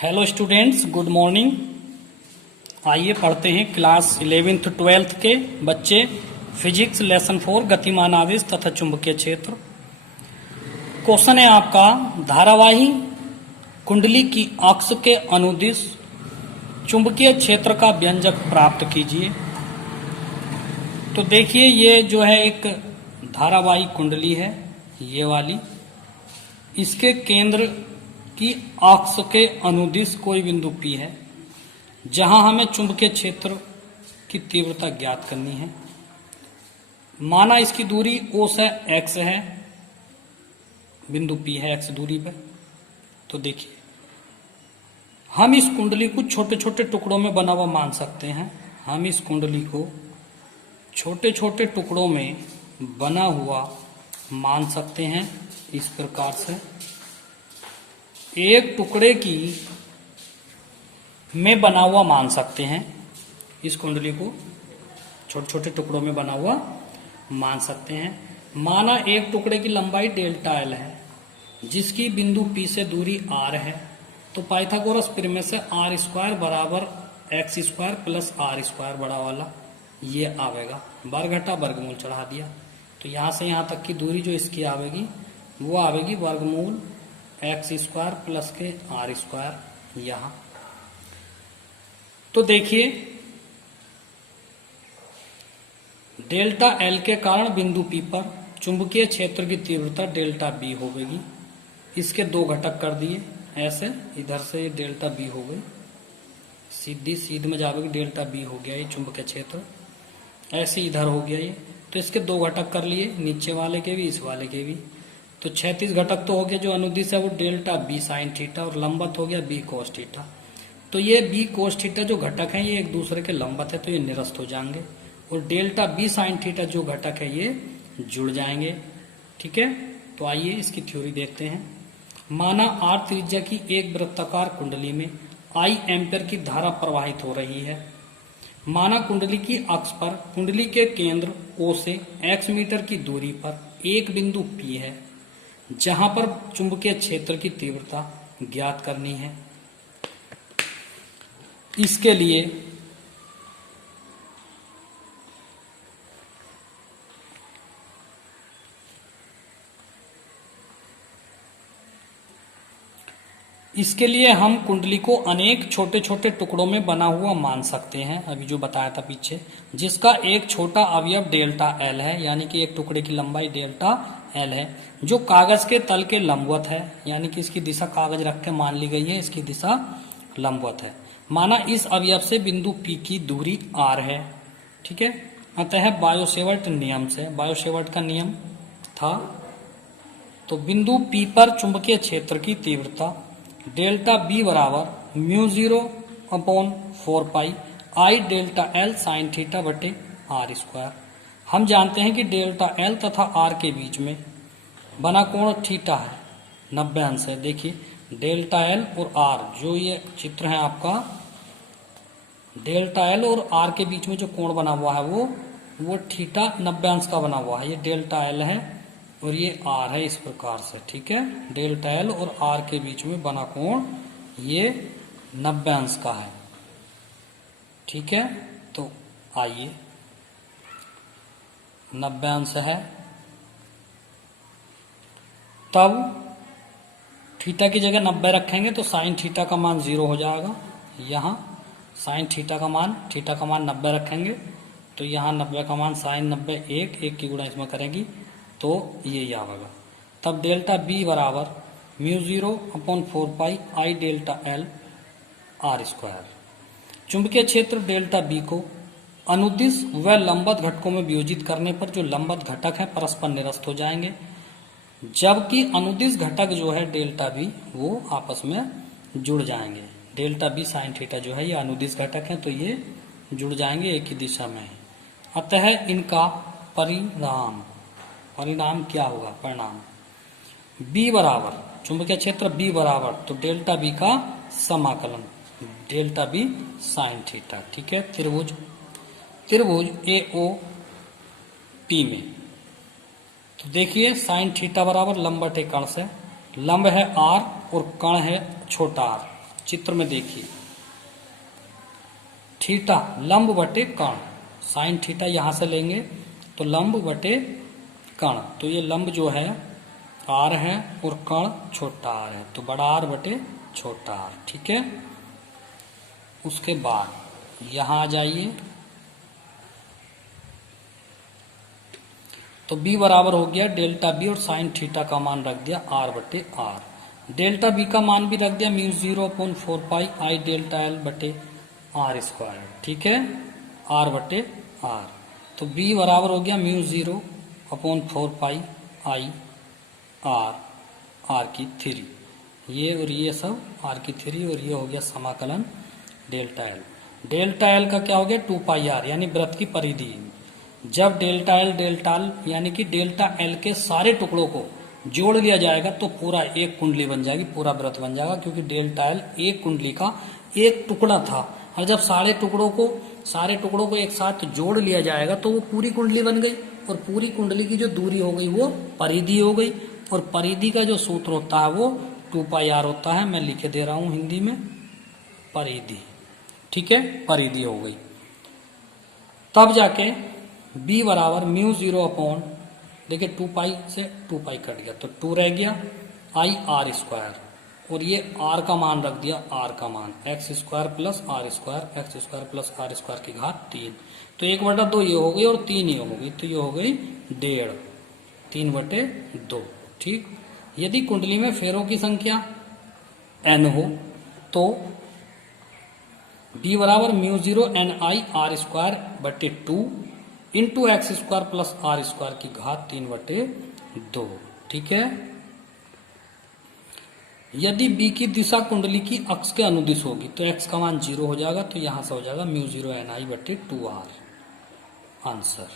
Hello students, good morning. आइए पढ़ते हैं क्लास 11th 12th के बच्चे फिजिक्स लेसन 4 गतिमान आवेश तथा चुंबकीय क्षेत्र। क्वेश्चन है आपका, धारावाही कुंडली की अक्ष के अनुदिश चुंबकीय क्षेत्र का व्यंजक प्राप्त कीजिए। तो देखिए, ये जो है एक धारावाही कुंडली है, ये वाली। इसके केंद्र की अक्ष के अनुदिश कोई बिंदु P है जहां हमें चुंबकीय क्षेत्र की तीव्रता ज्ञात करनी है। माना इसकी दूरी O से x है, बिंदु P है x दूरी पर। तो देखिए, हम इस कुंडली को छोटे छोटे टुकड़ों में बना हुआ मान सकते हैं। हम इस कुंडली को छोटे छोटे टुकड़ों में बना हुआ मान सकते हैं इस प्रकार से। एक टुकड़े की में बना हुआ मान सकते हैं, इस कुंडली को छोटे छोटे टुकड़ों में बना हुआ मान सकते हैं। माना एक टुकड़े की लंबाई डेल्टा एल है जिसकी बिंदु P से दूरी r है। तो पाइथागोरस प्रमेय से r स्क्वायर बराबर x square plus r square बड़ा वाला ये आवेगा। वर्ग घटा वर्गमूल चढ़ा दिया, तो यहां से यहां तक की दूरी जो इसकी आवेगी वो आवेगी वर्गमूल x स्क्वायर प्लस के r स्क्वायर यहां। तो देखिए, डेल्टा एल के कारण बिंदु P पर चुंबकीय क्षेत्र की तीव्रता डेल्टा B होगी। इसके दो घटक कर दिए, ऐसे इधर से डेल्टा B हो गई, सीधी सीध में जाएगी डेल्टा B हो गया ये चुंबकीय क्षेत्र। ऐसे इधर हो गया ये, तो इसके दो घटक कर लिए, नीचे वाले के भी इस वाले के भी। तो 36 घटक तो हो गया। जो अनुदिश है वो डेल्टा B साइन थीटा और लंबत हो गया B कोस थीटा। तो ये B कोस थीटा जो घटक है ये एक दूसरे के लंबत है, तो ये निरस्त हो जाएंगे। और डेल्टा B साइन थीटा जो घटक है ये जुड़ जाएंगे। ठीक है, तो आइए इसकी थ्योरी देखते हैं। माना R त्रिज्या की एक वृत्ताकार कुंडली में I एम्पियर की धारा प्रवाहित हो रही है। माना कुंडली की अक्ष पर कुंडली के केंद्र O से x मीटर की दूरी पर एक बिंदु P है जहां पर चुंबकीय क्षेत्र की तीव्रता ज्ञात करनी है। इसके लिए हम कुंडली को अनेक छोटे छोटे टुकड़ों में बना हुआ मान सकते हैं, अभी जो बताया था पीछे, जिसका एक छोटा अवयव डेल्टा एल है, यानी कि एक टुकड़े की लंबाई डेल्टा एल है, जो कागज के तल के लंबवत है, यानी कि इसकी दिशा कागज रख के मान ली गई है, इसकी दिशा लंबवत है। माना इस अवयव से बिंदु P की दूरी r है। ठीक है, अतः बायो-सेवर्ट नियम से, बायो-सेवर्ट का नियम था, तो बिंदु P पर चुंबकीय क्षेत्र की तीव्रता डेल्टा B बराबर μ0/4 I delta L sine theta बटे r स्क्वायर। हम जानते हैं कि डेल्टा L तथा r के बीच में बना कोण थीटा है 90 अंश है। देखिए, डेल्टा L और r, जो ये चित्र है आपका, डेल्टा L और r के बीच में जो कोण बना हुआ है वो थीटा 90 अंश का बना हुआ है। ये डेल्टा L है और ये r है, इस प्रकार से। ठीक है, डेल्टा L और r के बीच में बना कोण ये 90 अंश का है। ठीक है, तो आइए 90 अंश है, तब थीटा की जगह 90 रखेंगे तो साइन थीटा का मान 0 हो जाएगा। यहाँ साइन थीटा का मान 90 रखेंगे तो यहाँ 90 का मान साइन 90 एक की गुणा इसमें करेंगी तो ये आवेगा। तब डेल्टा B बराबर μ0/4 I delta L r square. चुंबकीय क्षेत्र डेल्टा B को अनुदिश व लंबवत घटकों में वियोजित करने पर जो लंबवत घटक है परस्पर निरस्त हो जाएंगे, जबकि अनुदिश घटक जो है डेल्टा B वो आपस में जुड़ जाएंगे। डेल्टा B साइन थीटा जो है ये अनुदिश घटक है, तो ये जुड़ जाएंगे, एक ही दिशा में है। अतः इनका परिणाम क्या होगा? परिणाम B बराबर, चुंबकीय क्षेत्र B बराबर, तो डेल्टा B का समाकलन डेल्टा B साइन थीटा। ठीक है, त्रिभुज AOP में तो देखिए, साइन थीटा बराबर लंब बटे कर्ण से, लंब है r और कर्ण है छोटा r, चित्र में देखिए, थीटा लंब बटे कर्ण, साइन थीटा यहां से लेंगे तो लंब बटे कर्ण, तो ये लंब जो है आर है और कर्ण छोटा आर है, तो बड़ा आर बटे छोटा आर। ठीक है, उसके बाद यहां आ जाइए, तो b बराबर हो गया डेल्टा b और साइन थीटा का मान रख दिया r बटे आर। डेल्टा b का मान भी रख दिया म्यू 0/4 पाई आई डेल्टा l बटे आर स्क्वायर। ठीक है, r बटे आर, तो b बराबर हो गया म्यू 0/4 पाई आई आर की 3, ये और ये सब r की 3, और ये हो गया समाकलन डेल्टा l। डेल्टा l का क्या हो गया 2 पाई r, यानी वृत्त की परिधि। जब डेल्टा l यानी कि डेल्टा l के सारे टुकड़ों को जोड़ लिया जाएगा तो पूरा एक कुंडली बन जाएगी, पूरा वृत्त बन जाएगा, क्योंकि डेल्टा l एक कुंडली का एक टुकड़ा था, और जब सारे टुकड़ों को एक साथ जोड़ लिया जाएगा तो वो पूरी कुंडली बन गई, और पूरी कुंडली की जो दूरी हो गई वो परिधि हो गई, और परिधि का जो सूत्र होता है वो 2 पाई r होता है। मैं लिखे दे रहा हूं हिंदी में, परिधि। ठीक है, परिधि हो गई। तब जाके b बराबर म्यू 0 देखिए 2 पाई से 2 पाई कट गया तो 2 रह गया आई आर स्क्वायर, और ये r का मान रख दिया, r का मान x square plus R square, X square plus R square की घात 3, तो 1/2 ये हो गई और 3 ये हो गई, तो ये हो गई 1.5, 3/2। ठीक, यदि कुंडली में फेरों की संख्या n हो तो b बराबर mu 0 n I R square बटे 2 into X square plus R square की घात 3/2। ठीक है, यदि b की दिशा कुंडली की अक्ष के अनुदिश होगी तो x का मान 0 हो जाएगा, तो यहां से हो जाएगा म्यू 0 एन आई बटे 2r। आंसर।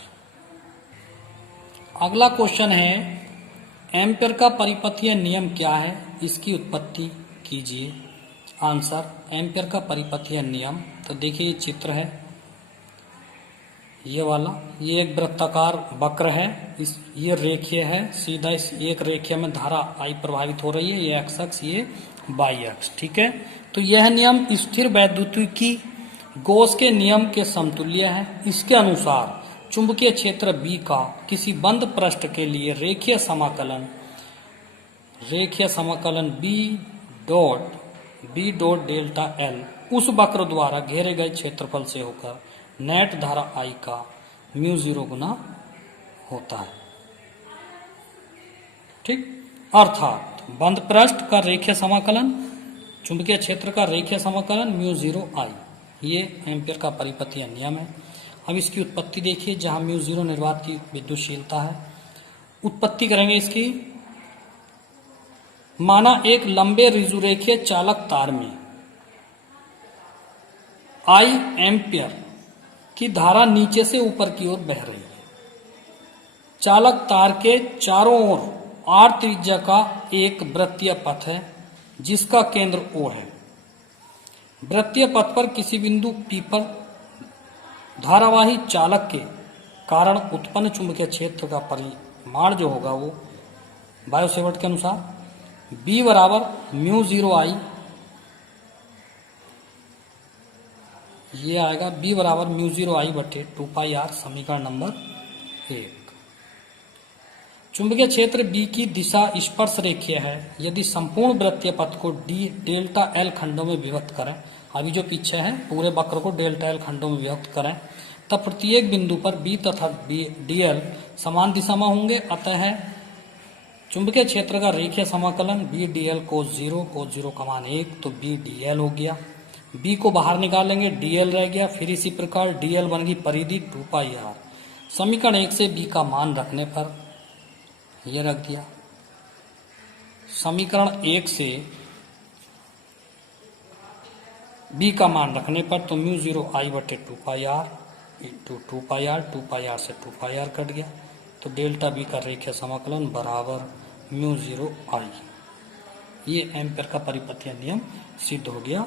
अगला क्वेश्चन है, एम्पियर का परिपथीय नियम क्या है, इसकी उत्पत्ति कीजिए। आंसर, एम्पियर का परिपथीय नियम, तो देखिए ये चित्र है, ये वाला, ये एक वृत्ताकार वक्र है, ये रेखीय है, सीधा इस एक रेखीय में धारा I प्रभावित हो रही है, ये x अक्ष, ये y अक्ष। ठीक है, तो यह नियम स्थिर वैद्युतिकी गॉस के नियम के समतुल्य है। इसके अनुसार चुंबकीय क्षेत्र B का किसी बंद पृष्ठ के लिए रेखीय समाकलन B डॉट डेल्टा L उस वक्र द्वारा घेरे गए क्षेत्रफल से होकर नेट धारा I का म्यू 0 गुना होता है। ठीक, अर्थात बंद पृष्ठ का रेखीय समाकलन, चुंबकीय क्षेत्र का रेखीय समाकलन म्यू 0 I, ये एम्पियर का परिपथीय नियम है। अब इसकी उत्पत्ति देखिए, जहां म्यू 0 निर्वात की विद्युतशीलता है, उत्पत्ति करेंगे इसकी। माना एक लंबे ऋजुरेखीय चालक तार में I एम्पियर की धारा नीचे से ऊपर की ओर बह रही है। चालक तार के चारों ओर R त्रिज्या का एक वृत्तीय पथ है जिसका केंद्र O है। वृत्तीय पथ पर किसी बिंदु P पर धारावाही चालक के कारण उत्पन्न चुंबकीय क्षेत्र का परिमाण जो होगा वो बायो सेवर्ट के अनुसार B बराबर म्यू 0 I, ये आएगा B बराबर म्यू 0 I बटे 2 पाई r, समीकरण नंबर 1। चुंबकीय क्षेत्र B की दिशा स्पर्श रेखीय है यदि संपूर्ण वृत्तीय पथ को डेल्टा L खंडों में विभक्त करें, अभी जो पीछे है पूरे वक्र को डेल्टा L खंडों में विभक्त करें, तब प्रत्येक बिंदु पर B तथा DL समान दिशा में होंगे। अतः चुंबकीय क्षेत्र का रेखीय समाकलन B dl cos 0 का मान 1, तो B dl हो गया। B को बाहर निकालेंगे, dl रह गया, फिर इसी प्रकार dl बन गई परिधि 2 पाई r। समीकरण 1 से B का मान रखने पर यह रख दिया। समीकरण 1 से B का मान रखने पर तो म्यू 0 I बटे 2 पाई r इंटू 2 पाई r से 2 पाई r कट गया, तो डेल्टा B का रेखीय समाकलन बराबर म्यू 0 I। ये एम्पियर का परिपथीय नियम सिद्ध हो गया।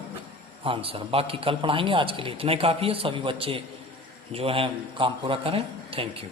आंसर। बाकी कल पढ़ाएंगे, आज के लिए इतना ही काफ़ी है। सभी बच्चे जो हैं काम पूरा करें। Thank you.